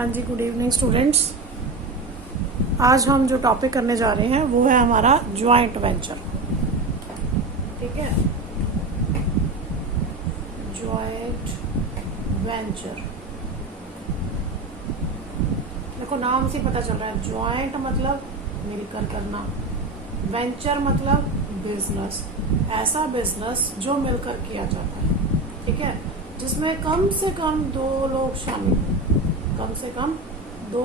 हाँ जी, good evening students. आज हम जो टॉपिक करने जा रहे हैं वो है हमारा ज्वाइंट वेंचर। ठीक है, ज्वाइंट वेंचर। देखो नाम से पता चल रहा है, ज्वाइंट मतलब मिलकर करना, वेंचर मतलब बिजनेस, ऐसा बिजनेस जो मिलकर किया जाता है। ठीक है, जिसमें कम से कम 2 लोग शामिल, कम से कम 2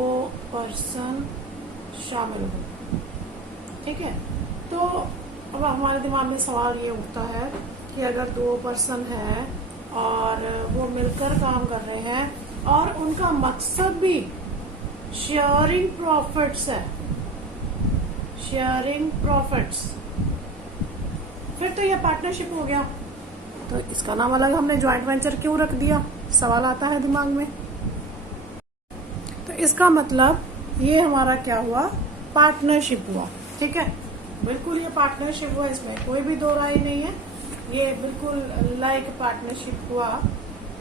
पर्सन शामिल हो। ठीक है, तो अब हमारे दिमाग में सवाल ये उठता है कि अगर 2 पर्सन है और वो मिलकर काम कर रहे हैं और उनका मकसद भी शेयरिंग प्रॉफिट्स है, शेयरिंग प्रॉफिट्स, फिर तो ये पार्टनरशिप हो गया। तो इसका नाम अलग हमने ज्वाइंट वेंचर क्यों रख दिया, सवाल आता है दिमाग में। तो इसका मतलब ये हमारा क्या हुआ, पार्टनरशिप हुआ। ठीक है, बिल्कुल ये पार्टनरशिप हुआ, इसमें कोई भी दो राय नहीं है, ये बिल्कुल लाइक पार्टनरशिप हुआ।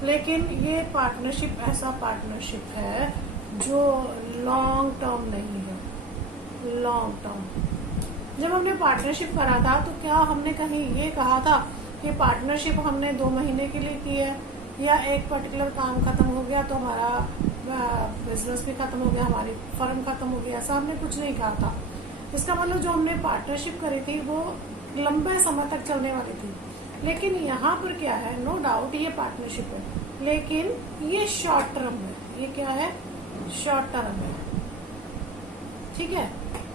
लेकिन ये पार्टनरशिप ऐसा पार्टनरशिप है जो लॉन्ग टर्म नहीं है। लॉन्ग टर्म, जब हमने पार्टनरशिप करा था तो क्या हमने कहीं ये कहा था कि पार्टनरशिप हमने 2 महीने के लिए की है, या एक पर्टिकुलर काम खत्म हो गया तो हमारा बिजनेस भी खत्म हो गया, हमारी फर्म खत्म हो गई, ऐसा हमने कुछ नहीं कहा था। इसका मतलब जो हमने पार्टनरशिप करी थी वो लंबे समय तक चलने वाली थी। लेकिन यहाँ पर क्या है, नो डाउट ये पार्टनरशिप है, लेकिन ये शॉर्ट टर्म है। ये क्या है, शॉर्ट टर्म है। ठीक है,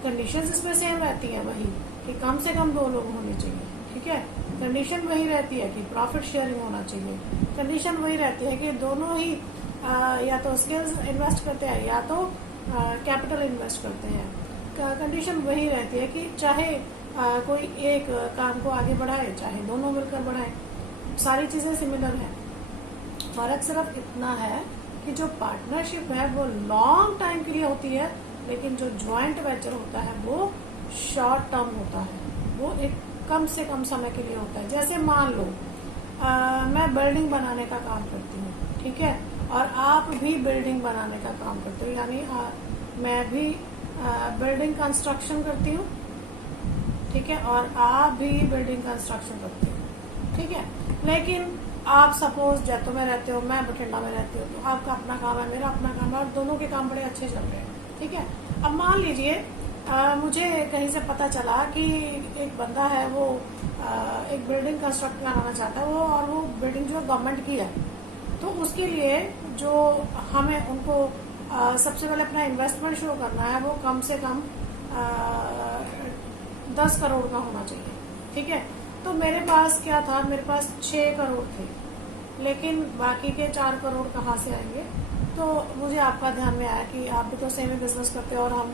कंडीशंस इसमें सेम रहती है वही, कि कम से कम 2 लोग होने चाहिए। ठीक है, कंडीशन वही रहती है कि प्रॉफिट शेयरिंग होना चाहिए। कंडीशन वही रहती है कि दोनों ही या तो स्किल्स इन्वेस्ट करते हैं या तो कैपिटल इन्वेस्ट करते हैं। कंडीशन वही रहती है कि चाहे कोई एक काम को आगे बढ़ाए, चाहे दोनों मिलकर बढ़ाएं, सारी चीजें सिमिलर हैं। फर्क सिर्फ इतना है कि जो पार्टनरशिप है वो लॉन्ग टाइम के लिए होती है, लेकिन जो ज्वाइंट वेंचर होता है वो शॉर्ट टर्म होता है, वो एक कम से कम समय के लिए होता है। जैसे मान लो मैं बिल्डिंग बनाने का काम करती हूँ, ठीक है, और आप भी बिल्डिंग बनाने का काम करते हो, यानी मैं भी बिल्डिंग कंस्ट्रक्शन करती हूँ, ठीक है, और आप भी बिल्डिंग कंस्ट्रक्शन करते हो। ठीक है, लेकिन आप सपोज जैतो में रहते हो, मैं बठिंडा में रहती हूँ, तो आपका अपना काम है, मेरा अपना काम है, और दोनों के काम बड़े अच्छे चल रहे हैं। ठीक है, अब मान लीजिए मुझे कहीं से पता चला कि एक बंदा है वो एक बिल्डिंग कंस्ट्रक्ट कराना चाहता है, वो और वो बिल्डिंग जो गवर्नमेंट की है, तो उसके लिए जो हमें उनको सबसे पहले अपना इन्वेस्टमेंट शो करना है वो कम से कम 10 करोड़ का होना चाहिए। ठीक है, तो मेरे पास क्या था, मेरे पास 6 करोड़ थे, लेकिन बाकी के 4 करोड़ कहाँ से आएंगे। तो मुझे आपका ध्यान में आया कि आप भी तो सेम ही बिजनेस करते हो और हम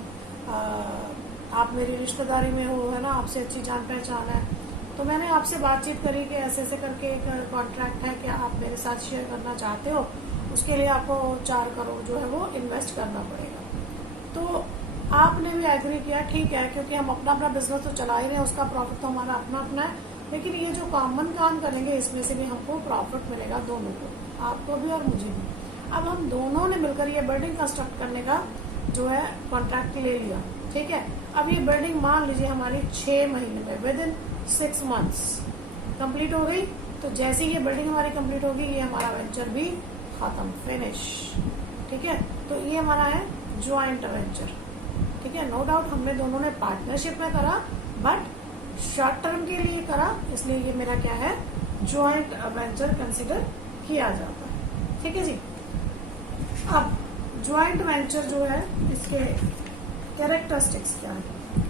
आप मेरी रिश्तेदारी में हो, है ना, आपसे अच्छी जान पहचान है। तो मैंने आपसे बातचीत करी कि ऐसे ऐसे करके एक कॉन्ट्रैक्ट है, क्या आप मेरे साथ शेयर करना चाहते हो, उसके लिए आपको 4 करोड़ जो है वो इन्वेस्ट करना पड़ेगा। तो आपने भी एग्री किया, ठीक है, क्योंकि हम अपना अपना बिजनेस तो चला ही रहे हैं, उसका प्रॉफिट तो हमारा अपना अपना है, लेकिन ये जो कॉमन काम करेंगे इसमें से भी हमको प्रॉफिट मिलेगा, दोनों को, आपको भी और मुझे भी। अब हम दोनों ने मिलकर ये बिल्डिंग कंस्ट्रक्ट करने का जो है कॉन्ट्रैक्ट ले लिया। ठीक है, अब ये बिल्डिंग मान लीजिए हमारी 6 महीने में, विद इन 6 मंथ्स कंप्लीट हो गई। तो जैसे ये बिल्डिंग हमारी कंप्लीट होगी, ये हमारा वेंचर भी खत्म, फिनिश। ठीक है, तो ये हमारा है ज्वाइंट वेंचर। ठीक है, नो डाउट हमने दोनों ने पार्टनरशिप में करा, बट शॉर्ट टर्म के लिए करा, इसलिए ये मेरा क्या है, ज्वाइंट वेंचर कंसिडर किया जाता है। ठीक है जी, अब ज्वाइंट वेंचर जो है इसके कैरेक्टरिस्टिक्स क्या है,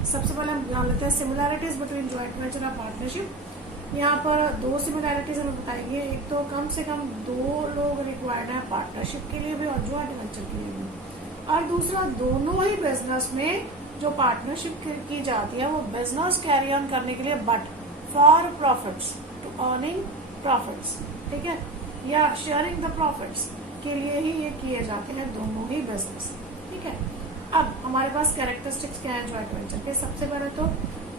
सबसे पहले हम जान लेते हैं सिमिलैरिटीज बिटवीन ज्वाइंट वेंचर और पार्टनरशिप। यहाँ पर 2 सिमिलैरिटीज हमें बताएंगे, एक तो कम से कम 2 लोग रिक्वायर्ड है पार्टनरशिप के लिए भी और ज्वाइंट वेंचर के लिए भी, और दूसरा दोनों ही बिजनेस में जो पार्टनरशिप की जाती है वो बिजनेस कैरी ऑन करने के लिए, but for profits, to earning profits, ठीक है, या शेयरिंग द प्रॉफिट्स के लिए ही ये किए जाते हैं दोनों ही बिजनेस। ठीक है, अब हमारे पास कैरेक्टरिस्टिक्स क्या है ज्वाइंट वेंचर के। सबसे पहले तो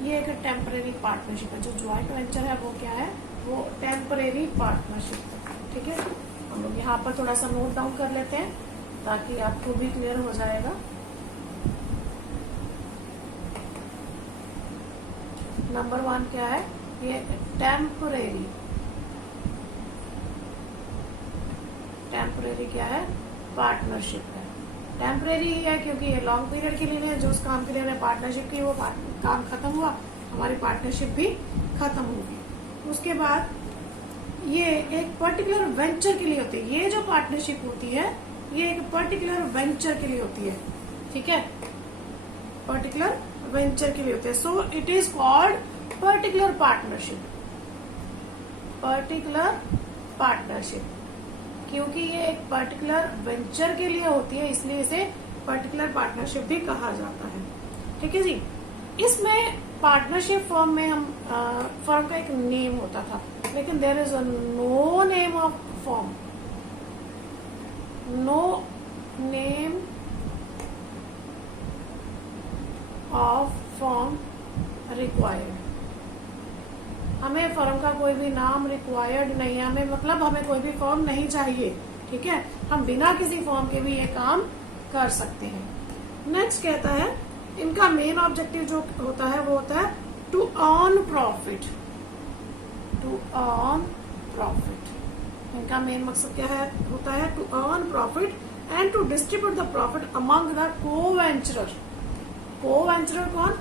ये एक टेम्परेरी पार्टनरशिप है, जो ज्वाइंट वेंचर है वो क्या है, वो टेम्परेरी पार्टनरशिप है। ठीक है, हम लोग यहाँ पर थोड़ा सा नोट डाउन कर लेते हैं ताकि आपको भी क्लियर हो जाएगा। नंबर 1 क्या है, ये टेम्परेरी क्या है, पार्टनरशिप है। टेम्परेरी ही है क्योंकि ये लॉन्ग पीरियड के लिए है, जो उस काम के लिए हमें पार्टनरशिप की वो काम खत्म हुआ, हमारी पार्टनरशिप भी खत्म होगी। उसके बाद ये एक पर्टिकुलर वेंचर के लिए होती है। ये जो पार्टनरशिप होती है ये एक पर्टिकुलर वेंचर के लिए होती है, ठीक है, पर्टिकुलर वेंचर के लिए होती है। So it is called particular partnership. क्योंकि ये एक पर्टिकुलर वेंचर के लिए होती है इसलिए इसे पर्टिकुलर पार्टनरशिप भी कहा जाता है, ठीक है जी। इसमें पार्टनरशिप फर्म में हम फर्म का एक नेम होता था, लेकिन there is no name of firm, no name of firm required. हमें फर्म का कोई भी नाम रिक्वायर्ड नहीं है, हमें मतलब हमें कोई भी फर्म नहीं चाहिए, ठीक है, हम बिना किसी फर्म के भी ये काम कर सकते हैं। नेक्स्ट कहता है इनका मेन ऑब्जेक्टिव जो होता है वो होता है टू अर्न प्रॉफिट। इनका मेन मकसद क्या है, होता है to earn profit and to distribute the profit among the co-venturer. Co-venturer कौन,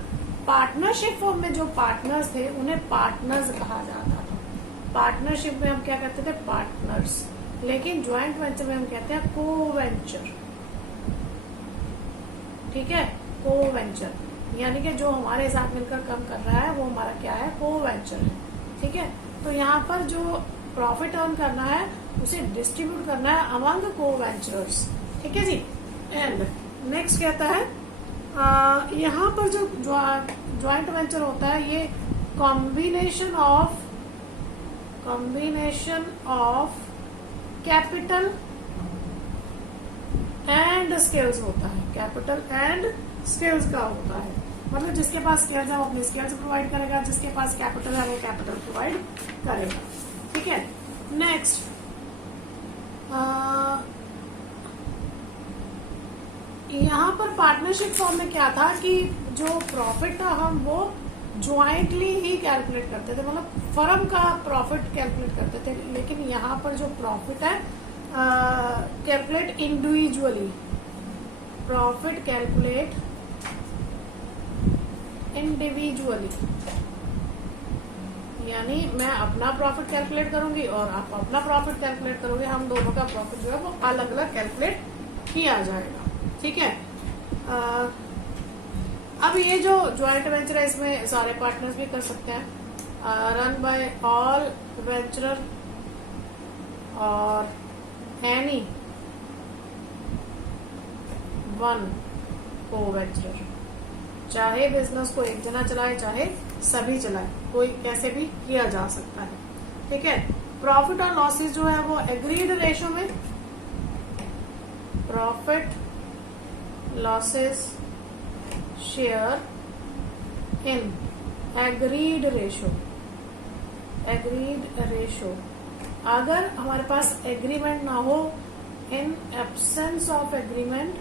पार्टनरशिप फॉर्म में जो पार्टनर्स थे उन्हें पार्टनर्स कहा जाता था। पार्टनरशिप में हम क्या कहते थे, पार्टनर्स, लेकिन ज्वाइंट वेंचर में हम कहते हैं को-वेंचर, ठीक है, को-वेंचर, यानी कि जो हमारे साथ मिलकर काम कर रहा है वो हमारा क्या है, को-वेंचर है, ठीक है। तो यहाँ पर जो प्रॉफिट अर्न करना है उसे डिस्ट्रीब्यूट करना है अमंग को-वेंचरर्स, ठीक है जी। एंड नेक्स्ट कहता है यहाँ पर जो ज्वाइंट वेंचर होता है ये combination of capital and skills होता है, कैपिटल एंड स्किल्स का होता है। मतलब जिसके पास स्किल्स है वो अपनी स्किल्स प्रोवाइड करेगा, जिसके पास कैपिटल है वो कैपिटल प्रोवाइड करेगा, ठीक है। नेक्स्ट यहाँ पर पार्टनरशिप फॉर्म में क्या था कि जो प्रॉफिट था हम वो ज्वाइंटली ही कैलकुलेट करते थे, मतलब फर्म का प्रॉफिट कैलकुलेट करते थे, लेकिन यहाँ पर जो प्रॉफिट है calculate individually, profit calculate individually, यानी मैं अपना प्रॉफिट कैलकुलेट करूंगी और आप अपना प्रॉफिट कैलकुलेट करोगे, हम दोनों का प्रॉफिट जो है वो अलग अलग कैलकुलेट किया जाएगा, ठीक है। अब ये जो ज्वाइंट वेंचर है इसमें सारे पार्टनर्स भी कर सकते हैं, रन बाय ऑल वेंचरर और एनी वन को-वेंचरर। चाहे बिजनेस को एक जना चलाए चाहे सभी चलाए, कोई कैसे भी किया जा सकता है, ठीक है। प्रॉफिट और लॉसेस जो है वो एग्रीड रेशो में, profit losses share in agreed ratio. अगर हमारे पास एग्रीमेंट ना हो, in absence of agreement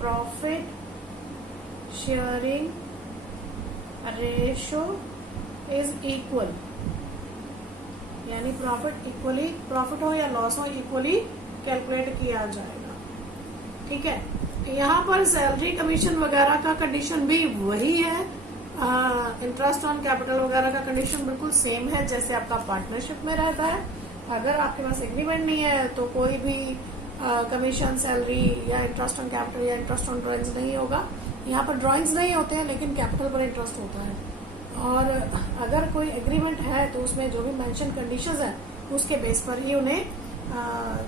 profit sharing ratio is equal, यानी प्रॉफिट हो या लॉस हो इक्वली कैलकुलेट किया जाएगा, ठीक है। यहाँ पर सैलरी कमीशन वगैरह का कंडीशन भी वही है, इंटरेस्ट ऑन कैपिटल वगैरह का कंडीशन बिल्कुल सेम है जैसे आपका पार्टनरशिप में रहता है। अगर आपके पास एग्रीमेंट नहीं है तो कोई भी कमीशन, सैलरी या इंटरेस्ट ऑन कैपिटल या इंटरेस्ट ऑन ड्रॉइंग्स नहीं होगा। यहाँ पर ड्रॉइंग्स नहीं होते हैं लेकिन कैपिटल पर इंटरेस्ट होता है, और अगर कोई एग्रीमेंट है तो उसमें जो भी मेंशन कंडीशंस हैं उसके बेस पर ही उन्हें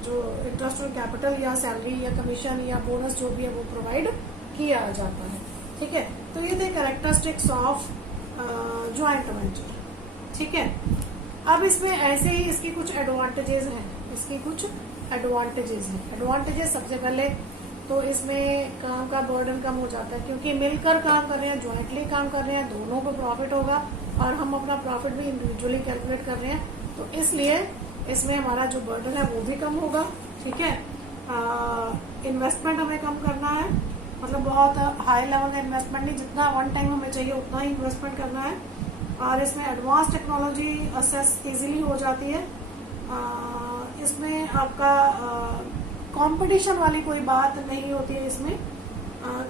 जो इंटरेस्ट ऑन कैपिटल या सैलरी या कमीशन या बोनस जो भी है वो प्रोवाइड किया जाता है, ठीक है। तो ये थे कैरेक्टरिस्टिक्स ऑफ ज्वाइंट वेंचर, ठीक है। अब इसमें ऐसे ही इसकी कुछ एडवांटेजेस हैं, एडवांटेजेस सबसे पहले तो इसमें काम का बर्डन कम हो जाता है क्योंकि मिलकर काम कर रहे हैं, ज्वाइंटली काम कर रहे हैं, दोनों को प्रॉफिट होगा और हम अपना प्रॉफिट भी इंडिविजुअली कैलकुलेट कर रहे हैं, तो इसलिए इसमें हमारा जो बर्डन है वो भी कम होगा। ठीक है, इन्वेस्टमेंट हमें कम करना है, मतलब बहुत हाई लेवल का इन्वेस्टमेंट नहीं, जितना वन टाइम हमें चाहिए उतना ही इन्वेस्टमेंट करना है। और इसमें एडवांस टेक्नोलॉजी असेस इजीली हो जाती है। इसमें आपका कंपटीशन वाली कोई बात नहीं होती है इसमें,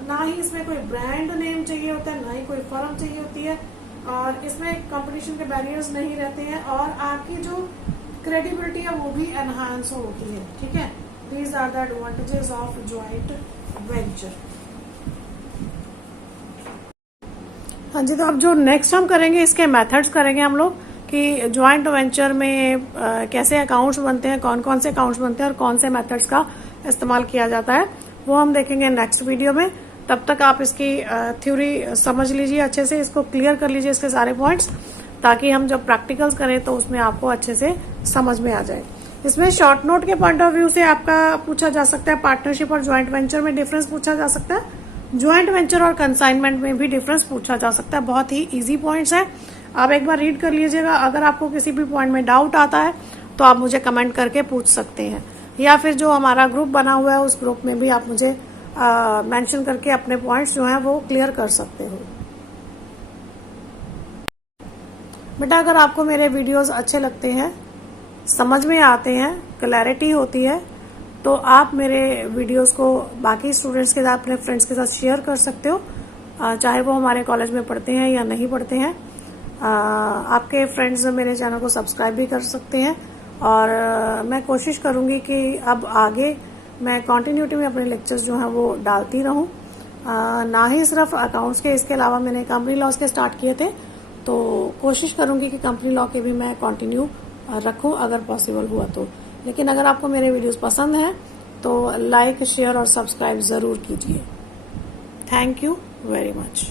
ना ही इसमें कोई ब्रांड नेम चाहिए होता है, ना ही कोई फर्म चाहिए होती है, और इसमें कंपटीशन के बैरियर्स नहीं रहते हैं, और आपकी जो क्रेडिबिलिटी है वो भी एनहांस होती है। ठीक है, these are the advantages of joint venture. हाँ जी, तो अब जो नेक्स्ट हम करेंगे इसके मेथड्स करेंगे हम लोग कि ज्वाइंट वेंचर में कैसे अकाउंट्स बनते हैं, कौन कौन से अकाउंट्स बनते हैं और कौन से मेथड्स का इस्तेमाल किया जाता है, वो हम देखेंगे नेक्स्ट वीडियो में। तब तक आप इसकी थ्योरी समझ लीजिए अच्छे से, इसको क्लियर कर लीजिए इसके सारे पॉइंट्स, ताकि हम जब प्रैक्टिकल्स करें तो उसमें आपको अच्छे से समझ में आ जाए। इसमें शॉर्ट नोट के पॉइंट ऑफ व्यू से आपका पूछा जा सकता है, पार्टनरशिप और ज्वाइंट वेंचर में डिफरेंस पूछा जा सकता है, ज्वाइंट वेंचर और कंसाइनमेंट में भी डिफरेंस पूछा जा सकता है। बहुत ही इजी पॉइंट्स है, आप एक बार रीड कर लीजिएगा। अगर आपको किसी भी पॉइंट में डाउट आता है तो आप मुझे कमेंट करके पूछ सकते हैं, या फिर जो हमारा ग्रुप बना हुआ है उस ग्रुप में भी आप मुझे मेंशन करके अपने पॉइंट्स जो हैं वो क्लियर कर सकते हो। बेटा, अगर आपको मेरे वीडियोस अच्छे लगते हैं, समझ में आते हैं, क्लैरिटी होती है, तो आप मेरे वीडियोस को बाकी स्टूडेंट्स के साथ, अपने फ्रेंड्स के साथ शेयर कर सकते हो, चाहे वो हमारे कॉलेज में पढ़ते हैं या नहीं पढ़ते हैं। आपके फ्रेंड्स मेरे चैनल को सब्सक्राइब भी कर सकते हैं, और मैं कोशिश करूंगी कि अब आगे मैं कंटिन्यूटी में अपने लेक्चर्स जो हैं वो डालती रहूं, ना ही सिर्फ अकाउंट्स के, इसके अलावा मैंने कंपनी लॉस के स्टार्ट किए थे, तो कोशिश करूंगी कि कंपनी लॉ के भी मैं कंटिन्यू रखूं अगर पॉसिबल हुआ तो। लेकिन अगर आपको मेरे वीडियोस पसंद हैं तो लाइक, शेयर और सब्सक्राइब जरूर कीजिए। Thank you very much.